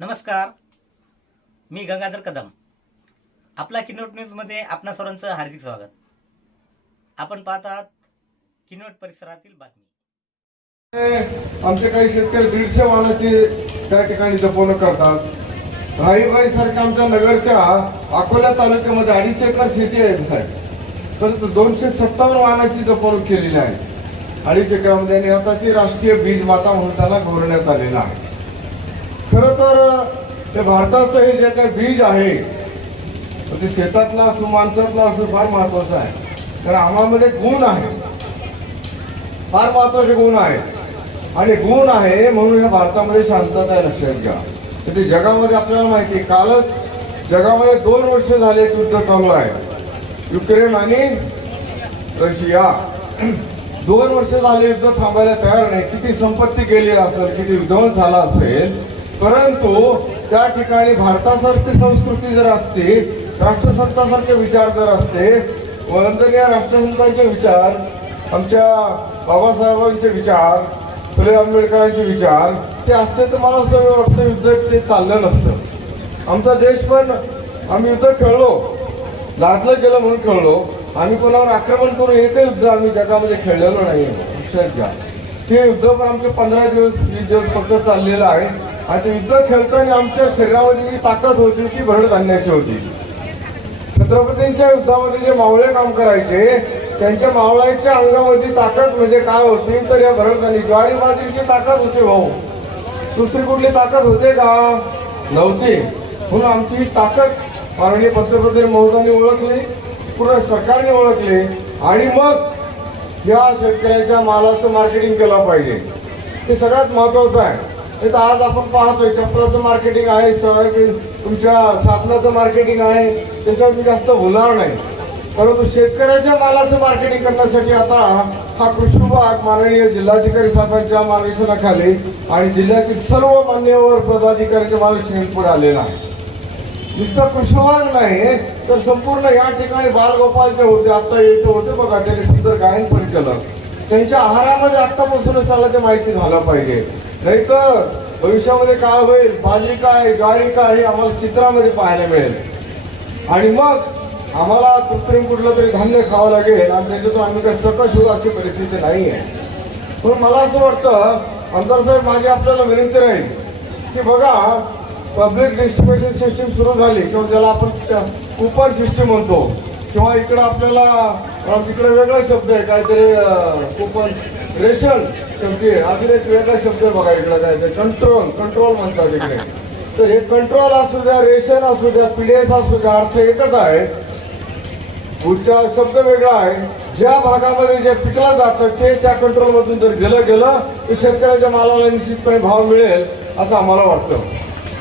नमस्कार. मी गंगाधर कदम. आपला किनोट न्यूजमध्ये आपणा सर्वांचं हार्दिक स्वागत. आपण पाहतात किनोट परिसरातील बातमी. आमचे काही शेतकरी दीडशे वाहनाची त्या ठिकाणी जपवणूक करतात. राहीबाई सारख्या आमच्या नगरच्या अकोला तालुक्यामध्ये अडीच एकर शेती आहे साहेब. परंतु दोनशे सत्तावन्न वाहनाची जपवणूक केलेली आहे. अडीच एकरामध्ये आणि आता ती राष्ट्रीय बीज माता म्हणून त्याला गौरवण्यात आलेलं आहे. खरं तर ते भारताचं हे जे काही बीज आहे ते शेतातला असो माणसातला असो फार महत्वाचं आहे. कारण आम्हामध्ये गुण आहे. फार महत्त्वाचे गुण आहेत. आणि गुण आहे म्हणून ह्या भारतामध्ये शांतता आहे लक्षात घ्या. तर ते जगामध्ये आपल्याला माहिती आहे. कालच जगामध्ये दोन वर्ष झाले एक युद्ध चालू आहे. युक्रेन आणि रशिया. दोन वर्ष झाले युद्ध थांबायला तयार नाही. किती संपत्ती गेली असेल किती विध्वंस झाला असेल परंतु त्या ठिकाणी भारतासारखी संस्कृती जर असते राष्ट्रसंतासारखे विचार जर असते वंदनीय राष्ट्रसंतांचे विचार आमच्या बाबासाहेबांचे विचार फुले आंबेडकरांचे विचार ते असते तर मला असं वाटतं युद्ध ते चाललं नसतं. आमचा देश पण आम्ही युद्ध खेळलो. लादलं गेलं म्हणून खेळलो. आम्ही कोणावर आक्रमण करून येते युद्ध आम्ही जगामध्ये खेळलेलो नाही लक्षात घ्या. ते युद्ध पण आमचे पंधरा दिवस वीस दिवस फक्त चाललेलं आहे. आणि ते युद्ध खेळताना आमच्या शरीरामध्ये जी ताकद होती ती भरड आणण्याची होती. छत्रपतींच्या युद्धामध्ये जे मावळे काम करायचे त्यांच्या मावळ्याच्या अंगामध्ये ताकद म्हणजे काय होती? तर या भरडतानी ज्वारी बाजरीची ताकद होती भाऊ. दुसरी कुठली ताकद होते का? नव्हती. म्हणून आमची ही ताकद माननीय पंतप्रधान महोदयांनी ओळखली पूर्ण सरकारने ओळखली आणि मग या शेतकऱ्याच्या मालाचं मार्केटिंग केलं पाहिजे. ते सगळ्यात महत्वाचं आहे. नाही तर आज आपण पाहतोय चपलाचं मार्केटिंग आहे सोयाबीन तुमच्या साधनाचं मार्केटिंग आहे त्याच्यावर मी जास्त होणार नाही. परंतु शेतकऱ्याच्या मालाचं मार्केटिंग करण्यासाठी आता हा कृषी विभाग माननीय जिल्हाधिकारी साहेबांच्या मार्गदर्शनाखाली आणि जिल्ह्यातील सर्व मान्यवर पदाधिकाऱ्यांच्या मार्गदर्शनाखाली पुढे आलेला आहे. नुसता कृषी विभाग नाही तर संपूर्ण या ठिकाणी बालगोपाल जे होते आता येथे होते बघा त्याने सुंदर गायन पण केलं. त्यांच्या आहारामध्ये आतापासूनच त्याला ते माहिती झालं पाहिजे. नाहीतर भविष्यामध्ये काय होईल? बाजरी काय ज्वारी काय हे आम्हाला चित्रामध्ये पाहायला मिळेल. आणि मग आम्हाला कृत्रिम कुठलं तरी धान्य खावं लागेल आणि त्याच्यातून आम्ही काही सकस होऊ अशी परिस्थिती नाही आहे. पण मला असं वाटतं आमदार साहेब माझी आपल्याला विनंती राहील की बघा पब्लिक डिस्ट्रीब्युशन सिस्टीम सुरू झाली किंवा ज्याला आपण कुपन सिस्टीम म्हणतो किंवा इकडं आपल्याला तिकडे वेगळा शब्द आहे काहीतरी कुपन रेशन शब्द आहे. अजून एक वेगळा शब्द आहे बघा इकडं काय ते कंट्रोल कंट्रोल म्हणतात इकडे. तर हे कंट्रोल असू द्या रेशन असू द्या पीडीएस असू द्या अर्थ एकच आहे. पुढचा शब्द वेगळा आहे. ज्या भागामध्ये जे पिकलं जातं ते त्या कंट्रोल मधून जर गेलं गेलं तर शेतकऱ्याच्या मालाला निश्चितपणे भाव मिळेल असं आम्हाला वाटतं.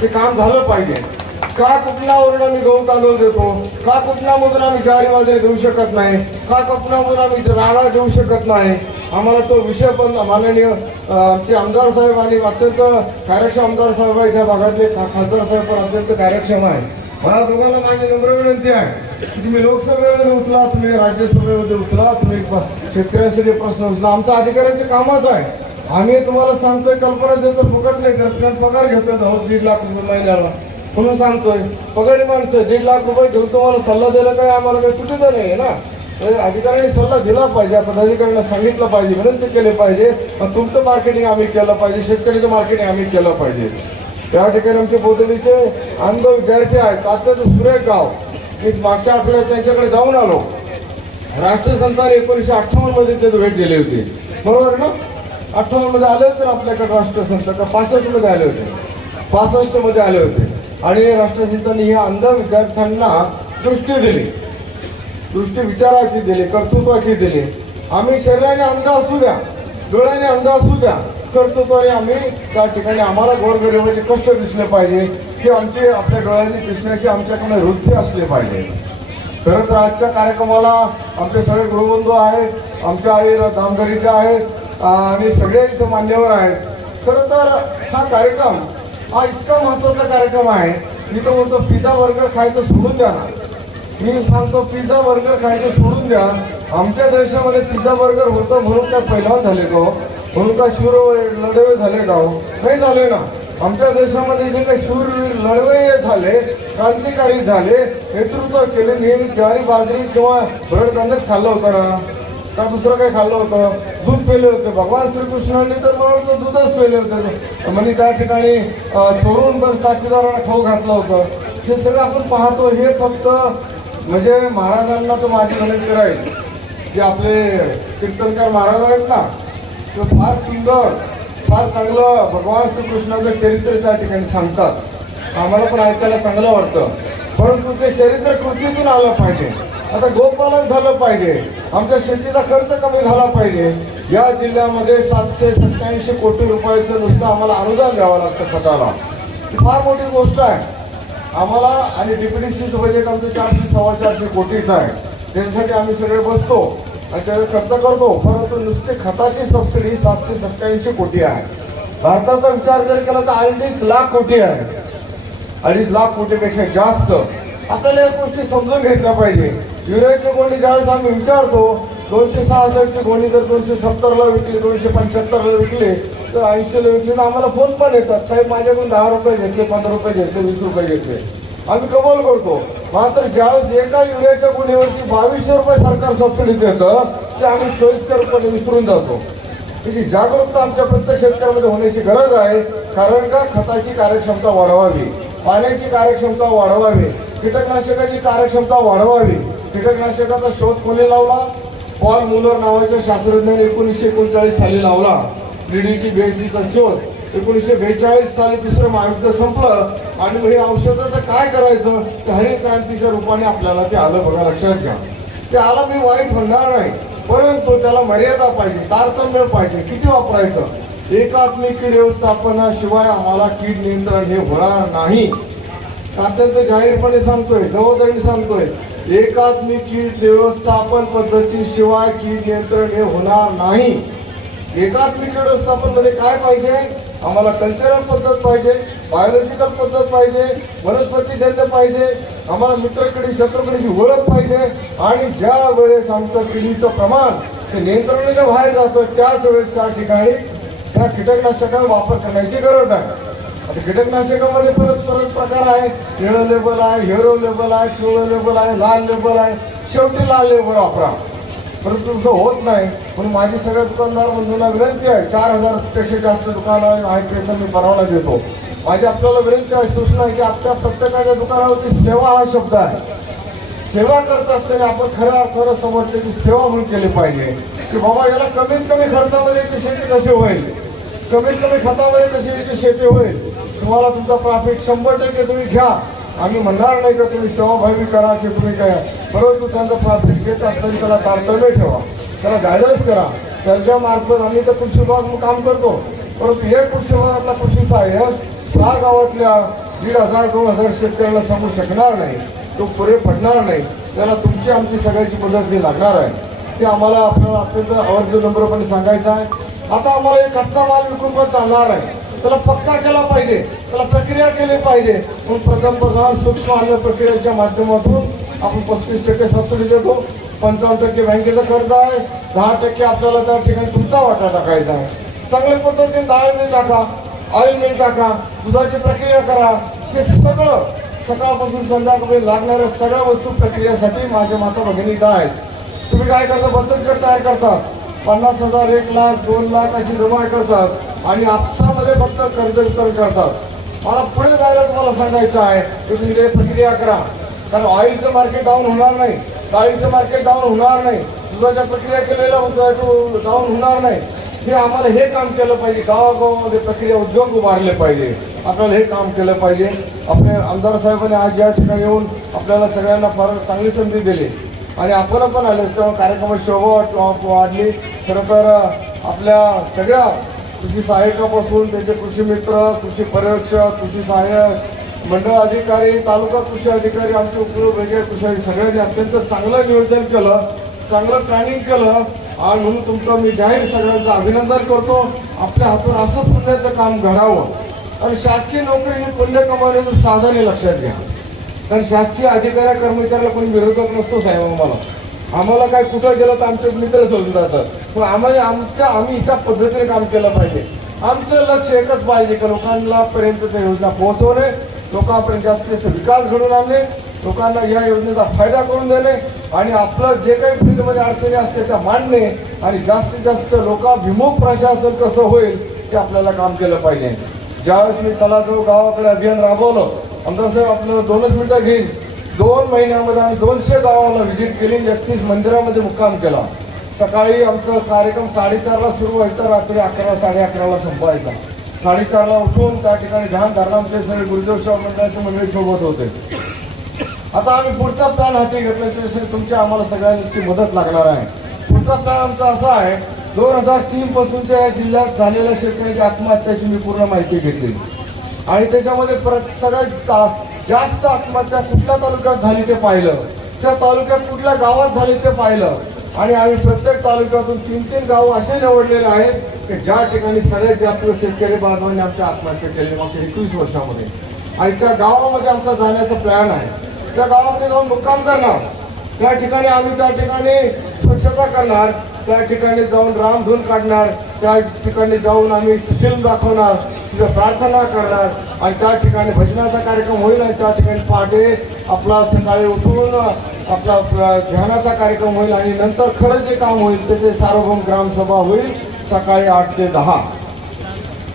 ते काम झालं पाहिजे. का कुठल्यावरून आम्ही गहू तांदूळ देतो? का कुठल्यामधून आम्ही ज्वारी बाजरी देऊ शकत नाही? का कुठल्यामधून आम्ही राडा देऊ शकत नाही? आम्हाला तो विषय पण माननीय आमचे आमदार साहेब आणि अत्यंत कार्यक्षम आमदार साहेब आहेत. त्या भागातले खा- खासदार साहेब पण अत्यंत कार्यक्षम आहे मला दोघांना माझी नम्र विनंती आहे की तुम्ही लोकसभेमध्ये उचला तुम्ही राज्यसभेमध्ये उचला तुम्ही शेतकऱ्यांसाठी प्रश्न उचला. आमचा अधिकाऱ्यांचे कामच आहे. आम्ही तुम्हाला सांगतोय कल्पना देतो फुकट नाही करत. कारण पगार घेतोय हो, दीड लाख रुपये महिन्याला. म्हणून सांगतोय पगारी माणसं दीड लाख रुपये घेऊन तुम्हाला सल्ला द्यायला काय? आम्हाला काही चुकीचं नाही आहे ना? अधिकाऱ्यांनी सल्ला दिला पाहिजे पदाधिकाऱ्यांना सांगितलं पाहिजे विनंती केली पाहिजे तुमचं मार्केटिंग आम्ही केलं पाहिजे शेतकऱ्याचं मार्केटिंग आम्ही केलं पाहिजे. त्या ठिकाणी आमचे बोधडीचे अंध विद्यार्थी आहेत आता सुरेख गाव. मी मागच्या आठवड्यात त्यांच्याकडे जाऊन आलो. राष्ट्रसंतांनी एकोणीशे अठ्ठावन्नमध्ये ते भेट दिली होती. बरोबर ना? अठ्ठावन्नमध्ये आले होते ना आपल्याकडे राष्ट्रसंत का पासष्टमध्ये आले होते? पासष्टमध्ये आले होते. आणि राष्ट्रसंतांनी हे अंध विद्यार्थ्यांना दृष्टी दिली. दृष्टी विचाराची दिली कर्तृत्वाची दिली. आम्ही शरीराने अंध असू द्या डोळ्याने अंध असू द्या कर्तृत्वाने आम्ही त्या ठिकाणी आम्हाला गोरगरिबाचे कष्ट दिसले पाहिजे की आमची आपल्या डोळ्यांनी दिसण्याची आमच्याकडे वृत्ती असली पाहिजे. खरं तर आजच्या कार्यक्रमाला आमचे सगळे गृहबंधू आहेत आमच्या आई दामघरीच्या आहेत आणि सगळे इथं मान्यवर आहेत. खरं तर हा कार्यक्रम हा इतका महत्त्वाचा कार्यक्रम आहे. मी तर म्हणतो पिझ्झा बर्गर खायचं सोडून द्या ना. मी सांगतो पिझ्झा बर्गर खायचं सोडून द्या. आमच्या देशामध्ये पिझ्झा बर्गर होतं म्हणून काय पहिलवान झाले का हो. म्हणून काय शूर लढवे झाले गाव हो. नाही झाले ना. आमच्या देशामध्ये जे काही शूरवीर लढवे झाले क्रांतिकारी झाले नेतृत्व केले नेहमी ज्वारी बाजरी किंवा भरडधान्यच खाल्लं होतं ना. का दुसरं काही खाल्लं होतं? दूध पेले होते. भगवान श्रीकृष्णांनी तर मला वाटतं दूधच पेले होते. म्हणजे त्या ठिकाणी चोरून पण साथीदारांना खाऊ घातलं होतं. हे सगळं आपण पाहतो हे फक्त म्हणजे महाराजांना तर माझी विनंती राहील जे आपले कीर्तनकार महाराज आहेत ना ते फार सुंदर फार चांगलं भगवान श्रीकृष्णाचं चरित्र त्या ठिकाणी सांगतात. आम्हाला पण ऐकायला चांगलं वाटतं. परंतु ते चरित्र कृतीतून आलं पाहिजे. आता गोपालन झालं पाहिजे. आमच्या शेतीचा खर्च कमी झाला पाहिजे. या जिल्ह्यामध्ये सातशे सत्याऐंशी कोटी रुपयाचं नुसतं आम्हाला अनुदान द्यावं लागतं खताला. ही फार मोठी गोष्ट आहे. आम्हाला आणि डीपीडीसीचं बजेट आमचं चारशे सव्वा चारशे कोटीचं आहे. त्याच्यासाठी आम्ही सगळे बसतो आणि त्याचा खर्च करतो. परंतु नुसते खताची सबसिडी सातशे सत्याऐंशी कोटी आहे. भारताचा विचार जर केला तर अडीच लाख कोटी आहे. अडीच लाख कोटीपेक्षा जास्त. आपल्याला या गोष्टी समजून घेतल्या पाहिजे. युरियाची गोणी ज्यावेळेस आम्ही विचारतो दोनशे सहासष्टची गोणी जर दोनशे सत्तरला विकली दोनशे पंच्याहत्तरला विकली तर ऐंशीला विकली तर आम्हाला फोन पण येतात. साहेब माझ्याकडून दहा रुपये घेतले पंधरा रुपये घेतले वीस रुपये घेतले. आम्ही कबूल करतो. मात्र ज्यावेळेस एका युरियाच्या गुन्ह्यावरती बावीसशे रुपये सरकार सबसिडी देतं ते आम्ही सोयीस्करपणे विसरून जातो. त्याची जागरूकता आमच्या प्रत्येक शेतकऱ्यामध्ये होण्याची गरज आहे. कारण का? खताची कार्यक्षमता वाढवावी. पाण्याची कार्यक्षमता वाढवावी. कीटकनाशकाची कार्यक्षमता वाढवावी. कीटकनाशकाचा शोध कोणी लावला? पॉल मुलर नावाच्या शास्त्रज्ञाने एकोणीसशे एकोणचाळीस साली लावला. डीडीटी बेसीचा शोध. एकोणीसशे बेचाळीस साली दुसरं महायुद्ध संपलं आणि हे औषधाचं काय करायचं? ते हरित क्रांतीच्या रूपाने आपल्याला ते आलं बघा लक्षात घ्या. ते आलं मी वाईट म्हणणार नाही परंतु त्याला मर्यादा पाहिजे तारतम्य पाहिजे. किती वापरायचं? एकात्मिक कीड व्यवस्थापनाशिवाय आम्हाला कीड नियंत्रण हे होणार नाही. अत्यंत जाहीरपणे सांगतोय जबाबदारी सांगतोय. एकात्मिक कीड व्यवस्थापन पद्धतीशिवाय कीड नियंत्रण हे होणार नाही. एकात्मिक व्यवस्थापनमध्ये काय पाहिजे? आम्हाला कल्चरल पद्धत पाहिजे बायोलॉजिकल पद्धत पाहिजे वनस्पतीजन्य पाहिजे आम्हाला मित्रकडे शत्रुकिडीची ओळख पाहिजे आणि ज्या वेळेस आमचं किडीचं प्रमाण ते नियंत्रणाच्या बाहेर जातं त्याच वेळेस त्या ठिकाणी त्या कीटकनाशकाचा वापर करण्याची गरज आहे. आता कीटकनाशकामध्ये परत परत प्रकार आहे. निळं लेबल आहे हिरो लेबल आहे पिवळं लेबल आहे लाल लेबल आहे. शेवटी लाल लेबल वापरा. परंतु तसं होत नाही. म्हणून माझी सगळ्या दुकानदार बंधूंना विनंती आहे चार हजारपेक्षा जास्त दुकानं आहेत त्यांना मी परवाना देतो. माझी आपल्याला विनंती आहे सूचना आहे की आपल्या प्रत्येकाच्या दुकानावरती सेवा हा शब्द आहे. सेवा करत असताना आपण खऱ्या अर्थानं समोरच्याची सेवा म्हणून केली पाहिजे. की बाबा याला कमीत कमी खर्चामध्ये शेती कशी होईल? कमीत कमी खतामध्ये कशी याची शेती होईल. तुम्हाला तुमचा प्रॉफिट शंभर टक्के तुम्ही घ्या. आम्ही म्हणणार नाही का तुम्ही सेवाभावी करा की तुम्ही काय. परंतु त्यांचा प्रॉफिट घेत असताना त्याला तारतम्य ठेवा. त्याला गायडन्स करा. त्यांच्या मार्फत आम्ही तर कृषी विभाग काम करतो. परंतु हे कृषी विभागातला कृषी सहाय्यक सहा गावातल्या दीड हजार दोन हजार शेतकऱ्यांना सांगू शकणार नाही. तो पुरे पडणार नाही. त्याला तुमची आमची सगळ्याची मदत जी लागणार आहे ते आम्हाला आपल्याला अत्यंत आवर्जून नम्रपणे सांगायचं आहे. आता आम्हाला एक कच्चा माल विकून पण चालणार आहे. त्याला पक्का केला पाहिजे. त्याला प्रक्रिया केली पाहिजे. म्हणून प्रथम प्रधान सूक्ष्म अन्न प्रक्रियेच्या माध्यमातून आपण पस्तीस टक्के सबसिडी देतो. पंचावन्न टक्के बँकेचं कर्ज आहे. दहा टक्के आपल्याला त्या ठिकाणी तुमचा वाटा टाकायचा आहे. चांगल्या पद्धतीने डाळ मिल टाका ऑइल मिल टाका दुधाची प्रक्रिया करा. हे सगळं सकाळपासून संध्याकाळी लागणाऱ्या सगळ्या वस्तू प्रक्रियेसाठी माझ्या माता भगिनी काय आहेत. तुम्ही काय करता? बचत गट तयार करता. पन्नास हजार एक लाख दोन लाख अशी जमा करतात आणि आपसामध्ये फक्त कर्ज वितरण करतात. मला पुढे जायला तुम्हाला सांगायचं आहे की तुम्ही ते प्रक्रिया करा. कारण ऑइलचं मार्केट डाऊन होणार नाही डाळीचं मार्केट डाऊन होणार नाही दुधाच्या प्रक्रिया केलेल्या डाऊन होणार नाही. हे आम्हाला हे काम केलं पाहिजे गावागावामध्ये प्रक्रिया उद्योग उभारले पाहिजे. आपल्याला हे काम केलं पाहिजे. आपल्या आमदार साहेबांनी आज या ठिकाणी येऊन आपल्याला सगळ्यांना फार चांगली संधी दिली. आणि आपण पण आले. तेव्हा कार्यक्रमाची शोभा वाढली. खरं तर आपल्या सगळ्या कृषी सहाय्यकापासून त्यांचे कृषी मित्र कृषी पर्यवेक्षक कृषी सहाय्यक मंडळ अधिकारी तालुका कृषी अधिकारी आमचे उपयोग वेगळे कृषी सगळ्यांनी अत्यंत चांगलं नियोजन केलं चांगलं प्लॅनिंग केलं. आणि म्हणून तुमचं मी जाहीर सगळ्यांचं अभिनंदन करतो. आपल्या हातून असं पुण्याचं काम घडावं. आणि शासकीय नोकरी हे पुण्य कमावण्याचं साधन हे लक्षात घ्या. कारण शासकीय अधिकाऱ्या कर्मचाऱ्याला कोणी विरोधक नसतो साहेब आम्हाला. आम्हाला काय कुठं गेलं तर आमचे मित्र सोडून जातात. पण आम्हाला आमच्या आम्ही त्या पद्धतीने काम केलं पाहिजे. आमचं लक्ष एकच पाहिजे की लोकांना पर्यंत त्या योजना पोहोचवणे लोकांपर्यंत जास्तीत जास्त विकास घडवून आणणे लोकांना या योजनेचा फायदा करून देणे आणि आपलं जे काही फील्डमध्ये अडचणी असते त्या मांडणे आणि जास्तीत जास्त लोकाभिमुख प्रशासन कसं होईल ते आपल्याला काम केलं पाहिजे. ज्यावेळेस मी चला जो गावाकडे अभियान राबवलं आमदार साहेब आपल्याला दोनच मिनिटं घेईल दोन महिन्यामध्ये आम्ही दोनशे गावाला व्हिजिट केली एकतीस मंदिरामध्ये मुक्काम केला. सकाळी आमचा कार्यक्रम साडेचारला सुरू व्हायचा रात्री अकरा साडे अकराला संपवायचा साडेचारला उठून त्या ठिकाणी ध्यान धारणामध्ये सगळे गुरुदेव मंडळाचे मंडळी सोबत होते. आता आम्ही पुढचा प्लॅन हाती घेतला विषयी तुमची आम्हाला सगळ्यांची मदत लागणार आहे. पुढचा प्लॅन आमचा असा आहे दोन हजार तीन पासूनच्या या जिल्ह्यात झालेल्या शेतकऱ्यांच्या आत्महत्याची मी पूर्ण माहिती घेतली. आणि त्याच्यामध्ये सगळ्यात जास्त आत्महत्या कुठल्या तालुक्यात झाली ते पाहिलं. त्या तालुक्यात कुठल्या गावात झाली ते पाहिलं. आणि आम्ही प्रत्येक तालुक्यातून तीन तीन गावं असे निवडलेले आहेत की ज्या ठिकाणी सगळ्यात जास्त शेतकरी बांधवांनी आमच्या आत्महत्या केली मागच्या एकवीस वर्षामध्ये. आणि त्या गावामध्ये आमचा जाण्याचा प्लॅन आहे. त्या गावामध्ये जाऊन मुक्काम करणार. त्या ठिकाणी आम्ही त्या ठिकाणी स्वच्छता करणार. त्या ठिकाणी जाऊन रामधून काढणार. त्या ठिकाणी जाऊन आम्ही फिल्म दाखवणार. तिथं प्रार्थना करणार आणि त्या ठिकाणी भजनाचा कार्यक्रम होईल आणि त्या ठिकाणी पहाटे आपला सकाळी उठून आपला ध्यानाचा कार्यक्रम होईल आणि नंतर खरं जे काम होईल ते ते सार्वभौम ग्रामसभा होईल सकाळी आठ ते दहा.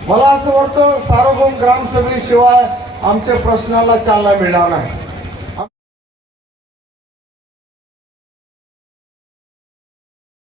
मला असं वाटतं सार्वभौम ग्रामसभेशिवाय आमच्या प्रश्नाला चालना मिळणार नाही.